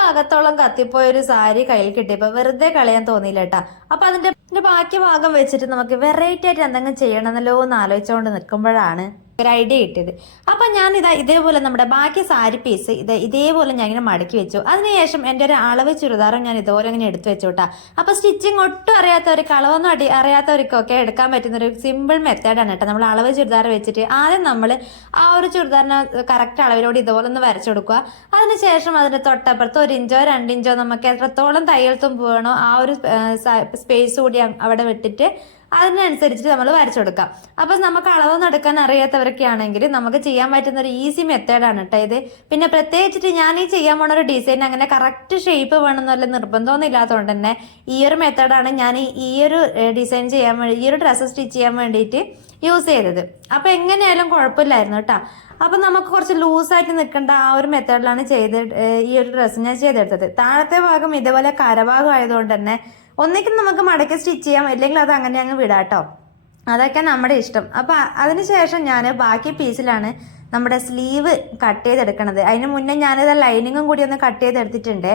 ഭാഗത്തോളം കത്തിപ്പോയൊരു സാരി കയ്യിൽ കിട്ടിയപ്പോൾ വെറുതെ കളയാൻ തോന്നിയില്ല കേട്ടാ. അപ്പൊ അതിന്റെ ബാക്കി ഭാഗം വെച്ചിട്ട് നമുക്ക് വെറൈറ്റി ആയിട്ട് എന്തെങ്കിലും ചെയ്യണമെന്നല്ലോ എന്ന് ആലോചിച്ചുകൊണ്ട് നിൽക്കുമ്പോഴാണ് ഒരു ഐഡിയ കിട്ടിയത്. അപ്പൊ ഞാൻ ഇതേപോലെ നമ്മുടെ ബാക്കി സാരി പീസ് ഇതേപോലെ ഞാൻ ഇങ്ങനെ മടക്കി വെച്ചു. അതിനുശേഷം എൻ്റെ ഒരു അളവ് ചുരിദാറും ഞാൻ ഇതുപോലെ ഇങ്ങനെ എടുത്തു വെച്ചു കേട്ടാ. അപ്പൊ സ്റ്റിച്ചിങ് ഒട്ടും അറിയാത്തവർക്ക്, അളവൊന്നും അറിയാത്തവർക്കൊക്കെ എടുക്കാൻ പറ്റുന്ന ഒരു സിമ്പിൾ മെത്തേഡാണ് കേട്ടോ. നമ്മൾ അളവ് ചുരിദാർ വെച്ചിട്ട് ആദ്യം നമ്മൾ ആ ഒരു ചുരിദാറിന് കറക്റ്റ് അളവിലൂടെ ഇതുപോലെ ഒന്ന് വരച്ചു കൊടുക്കുക. അതിനുശേഷം അതിന്റെ തൊട്ടപ്പുറത്ത് 1 ഇഞ്ചോ 2 ഇഞ്ചോ നമുക്ക് എത്രത്തോളം തയ്യൽ തുമ്പ് വേണോ ആ ഒരു സ്പേസ് കൂടി അവിടെ വിട്ടിട്ട് അതിനനുസരിച്ചിട്ട് നമ്മൾ വരച്ചു കൊടുക്കാം. അപ്പൊ നമുക്ക് അളവൊന്നും എടുക്കാൻ അറിയാത്തവരൊക്കെ ആണെങ്കിൽ നമുക്ക് ചെയ്യാൻ പറ്റുന്ന ഒരു ഈസി മെത്തേഡാണ് കേട്ടോ ഇത്. പിന്നെ പ്രത്യേകിച്ചിട്ട് ഞാൻ ഈ ചെയ്യാൻ പോണ ഒരു ഡിസൈൻ അങ്ങനെ കറക്റ്റ് ഷേപ്പ് വേണമെന്നല്ല നിർബന്ധമൊന്നും ഇല്ലാത്തതുകൊണ്ട് തന്നെ ഈ ഒരു മെത്തേഡാണ് ഞാൻ ഈ ഒരു ഡിസൈൻ ചെയ്യാൻ വേണ്ടി, ഈ ഒരു ഡ്രസ്സ് സ്റ്റിച്ച് ചെയ്യാൻ വേണ്ടിയിട്ട് യൂസ് ചെയ്തത്. അപ്പൊ എങ്ങനെയായാലും കുഴപ്പമില്ലായിരുന്നു കേട്ടോ. അപ്പൊ നമുക്ക് കുറച്ച് ലൂസായിട്ട് നിൽക്കേണ്ട ആ ഒരു മെത്തേഡിലാണ് ഈ ഒരു ഡ്രസ്സ് ഞാൻ ചെയ്തെടുത്തത്. താഴത്തെ ഭാഗം ഇതേപോലെ കരഭാഗം ആയതുകൊണ്ട് തന്നെ ഒന്നിക്കും നമുക്ക് മടക്കി സ്റ്റിച്ച് ചെയ്യാം, ഇല്ലെങ്കിൽ അത് അങ്ങനെ അങ്ങ് വിടാട്ടോ. അതൊക്കെ നമ്മുടെ ഇഷ്ടം. അപ്പൊ അതിനുശേഷം ഞാൻ ബാക്കി പീസിലാണ് നമ്മുടെ സ്ലീവ് കട്ട് ചെയ്തെടുക്കണത്. അതിന് മുന്നേ ഞാനിത് ലൈനിങ്ങും കൂടി ഒന്ന് കട്ട് ചെയ്തെടുത്തിട്ടുണ്ട്.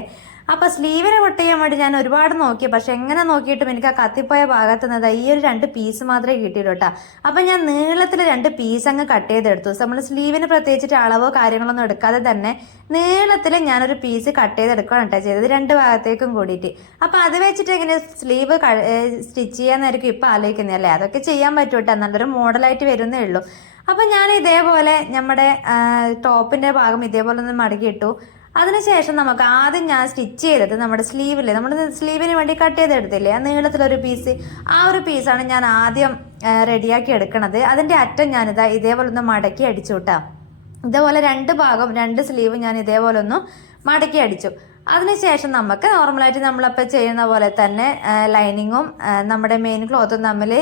അപ്പൊ സ്ലീവിനെ കട്ട് ചെയ്യാൻ വേണ്ടി ഞാൻ ഒരുപാട് നോക്കി, പക്ഷെ എങ്ങനെ നോക്കിയിട്ടും എനിക്ക് ആ കത്തിപ്പോയ ഭാഗത്ത് നിന്ന് ഈ ഒരു 2 പീസ് മാത്രമേ കിട്ടിയുള്ളൂ കേട്ടോ. അപ്പൊ ഞാൻ നീളത്തിൽ 2 പീസ് അങ്ങ് കട്ട് ചെയ്തെടുത്തു. നമ്മൾ സ്ലീവിന് പ്രത്യേകിച്ചിട്ട് അളവോ കാര്യങ്ങളൊന്നും എടുക്കാതെ തന്നെ നീളത്തിൽ ഞാനൊരു പീസ് കട്ട് ചെയ്തെടുക്കുകയാണ് കേട്ടോ ചെയ്തത്, 2 ഭാഗത്തേക്കും കൂടിയിട്ട്. അപ്പൊ അത് വെച്ചിട്ട് എങ്ങനെ സ്ലീവ് സ്റ്റിച്ച് ചെയ്യാന്നായിരിക്കും ഇപ്പൊ ആലോചിക്കുന്നത് അല്ലേ? അതൊക്കെ ചെയ്യാൻ പറ്റും കേട്ടോ, നല്ലൊരു മോഡലായിട്ട് വരുന്നേ ഉള്ളൂ. അപ്പൊ ഞാൻ ഇതേപോലെ നമ്മുടെ ടോപ്പിന്റെ ഭാഗം ഇതേപോലെ ഒന്ന് മടക്കിയിട്ടു. അതിനുശേഷം നമുക്ക് ആദ്യം ഞാൻ സ്റ്റിച്ച് ചെയ്തത് നമ്മുടെ സ്ലീവിന് വേണ്ടി കട്ട് ചെയ്തെടുത്തില്ലേ ആ നീളത്തിലൊരു പീസ്, ആ ഒരു പീസാണ് ഞാൻ ആദ്യം റെഡിയാക്കി എടുക്കണത്. അതിന്റെ അറ്റം ഞാനിതാ ഇതേപോലെ ഒന്ന് മടക്കി അടിച്ചു കേട്ടോ. ഇതേപോലെ 2 ഭാഗം 2 സ്ലീവ് ഞാൻ ഇതേപോലെ ഒന്ന് മടക്കി അടിച്ചു. അതിനുശേഷം നമുക്ക് നോർമലായിട്ട് നമ്മളപ്പോൾ ചെയ്യുന്ന പോലെ തന്നെ ലൈനിങ്ങും നമ്മുടെ മെയിൻ ക്ലോത്തും തമ്മിൽ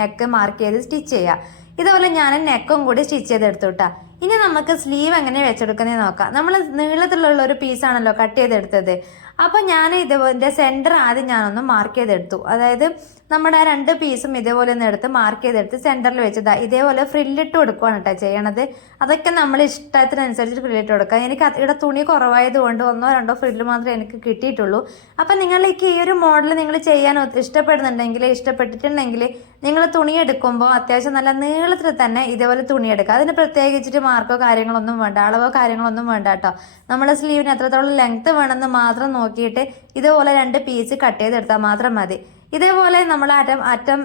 നെക്ക് മാർക്ക് ചെയ്ത് സ്റ്റിച്ച് ചെയ്യാം. ഇതുപോലെ ഞാൻ നെക്കും കൂടി സ്റ്റിച്ച് ചെയ്തെടുത്തു കേട്ടോ. ഇനി നമുക്ക് സ്ലീവ് എങ്ങനെ വെച്ചെടുക്കുന്നത് നോക്കാം. നമ്മൾ നീളത്തിലുള്ള ഒരു പീസാണല്ലോ കട്ട് ചെയ്തെടുത്തത്. അപ്പൊ ഞാൻ ഇതിന്റെ സെന്റർ ആദ്യം ഞാനൊന്ന് മാർക്ക് ചെയ്തെടുത്തു. അതായത് നമ്മുടെ 2 പീസും ഇതേപോലെ ഒന്ന് എടുത്ത് മാർക്ക് ചെയ്തെടുത്ത് സെന്ററിൽ വെച്ചതാ ഇതേപോലെ ഫ്രില്ലിട്ട് കൊടുക്കുകയാണ് കേട്ടോ ചെയ്യണത്. അതൊക്കെ നമ്മൾ ഇഷ്ടത്തിനനുസരിച്ച് ഫ്രില്ലിട്ട് കൊടുക്കുക. എനിക്ക് ഇവിടെ തുണി കുറവായത് കൊണ്ട് 1 2 ഫ്രില്ല് മാത്രമേ എനിക്ക് കിട്ടിയിട്ടുള്ളൂ. അപ്പൊ നിങ്ങൾക്ക് ഈ ഒരു മോഡൽ നിങ്ങൾ ചെയ്യാൻ ഇഷ്ടപ്പെട്ടിട്ടുണ്ടെങ്കിൽ നിങ്ങൾ തുണി എടുക്കുമ്പോൾ അത്യാവശ്യം നല്ല നീളത്തിൽ തന്നെ ഇതേപോലെ തുണി എടുക്കുക. അതിന് പ്രത്യേകിച്ചിട്ട് മാർക്കോ കാര്യങ്ങളൊന്നും വേണ്ട, അളവോ കാര്യങ്ങളൊന്നും വേണ്ട കേട്ടോ. നമ്മുടെ സ്ലീവിന് എത്രത്തോളം ലെങ്ത് വേണമെന്ന് മാത്രം നോക്കിയിട്ട് ഇതുപോലെ 2 പീസ് കട്ട് ചെയ്തെടുത്താൽ മാത്രം മതി. ഇതേപോലെ നമ്മൾ അറ്റം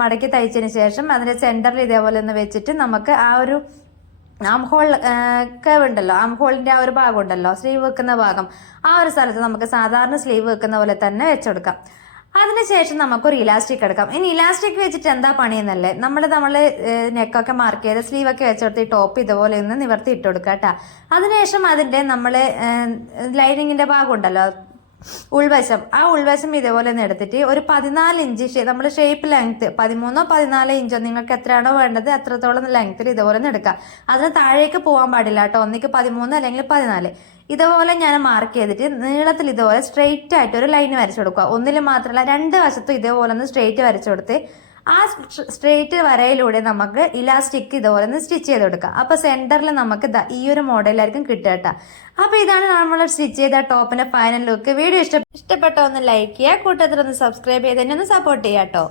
മടക്കി തയ്ച്ചതിന് ശേഷം അതിന്റെ സെന്ററിൽ ഇതേപോലെ ഒന്ന് വെച്ചിട്ട് നമുക്ക് ആ ഒരു ആം ഹോൾ കർവ് ഉണ്ടല്ലോ, ആം ഹോളിന്റെ ആ ഒരു ഭാഗം ഉണ്ടല്ലോ സ്ലീവ് വെക്കുന്ന ഭാഗം, ആ ഒരു സ്ഥലത്ത് നമുക്ക് സാധാരണ സ്ലീവ് വെക്കുന്ന പോലെ തന്നെ വെച്ചെടുക്കാം. അതിനുശേഷം നമുക്കൊരു ഇലാസ്റ്റിക് എടുക്കാം. ഇനി ഇലാസ്റ്റിക് വെച്ചിട്ട് എന്താ പണിയെന്നല്ലേ, നമ്മൾ നെക്കൊക്കെ മാർക്ക് ചെയ്ത് സ്ലീവൊക്കെ വെച്ചെടുത്ത് ഈ ടോപ്പ് ഇതുപോലെ ഒന്ന് നിവർത്തി ഇട്ട് കൊടുക്കുക കേട്ടോ. അതിനുശേഷം അതിന്റെ നമ്മൾ ലൈനിങ്ങിന്റെ ഭാഗം ഉണ്ടല്ലോ ഉൾവശം, ആ ഉൾവശം ഇതേപോലെ ഒന്ന് എടുത്തിട്ട് ഒരു 14 ഇഞ്ച് നമ്മൾ ഷേപ്പ് ലെങ്ത് 13 14 ഇഞ്ചോ നിങ്ങൾക്ക് എത്രയാണോ വേണ്ടത് അത്രത്തോളം ലെങ്ത്തിൽ ഇതുപോലെ ഒന്ന് എടുക്കാം. അതിന് താഴേക്ക് പോകാൻ പാടില്ല കേട്ടോ, ഒന്നിക്ക് 13 അല്ലെങ്കിൽ 14. ഇതുപോലെ ഞാൻ മാർക്ക് ചെയ്തിട്ട് നീളത്തിൽ ഇതുപോലെ സ്ട്രെയിറ്റ് ആയിട്ട് ഒരു ലൈൻ വരച്ചു കൊടുക്കുക. ഒന്നിൽ മാത്രമല്ല 2 വശത്തും ഇതേപോലെ ഒന്ന് സ്ട്രെയിറ്റ് വരച്ചു കൊടുത്ത് ആ സ്ട്രെയിറ്റ് വരയിലൂടെ നമുക്ക് ഇലാസ്റ്റിക് ഇതുപോലെ ഒന്ന് സ്റ്റിച്ച് ചെയ്ത് കൊടുക്കാം. അപ്പൊ സെന്ററിൽ നമുക്ക് ഈ ഒരു മോഡലായിരിക്കും കിട്ടുക കേട്ടോ. അപ്പൊ ഇതാണ് നമ്മൾ സ്റ്റിച്ച് ചെയ്ത ടോപ്പിന്റെ ഫൈനൽ ലുക്ക്. വീഡിയോ ഇഷ്ടപ്പെട്ടോ ഒന്ന് ലൈക്ക് ചെയ്യുക, കൂട്ടത്തിൽ ഒന്ന് സബ്സ്ക്രൈബ് ചെയ്ത് തന്നെ ഒന്ന് സപ്പോർട്ട് ചെയ്യാം കേട്ടോ.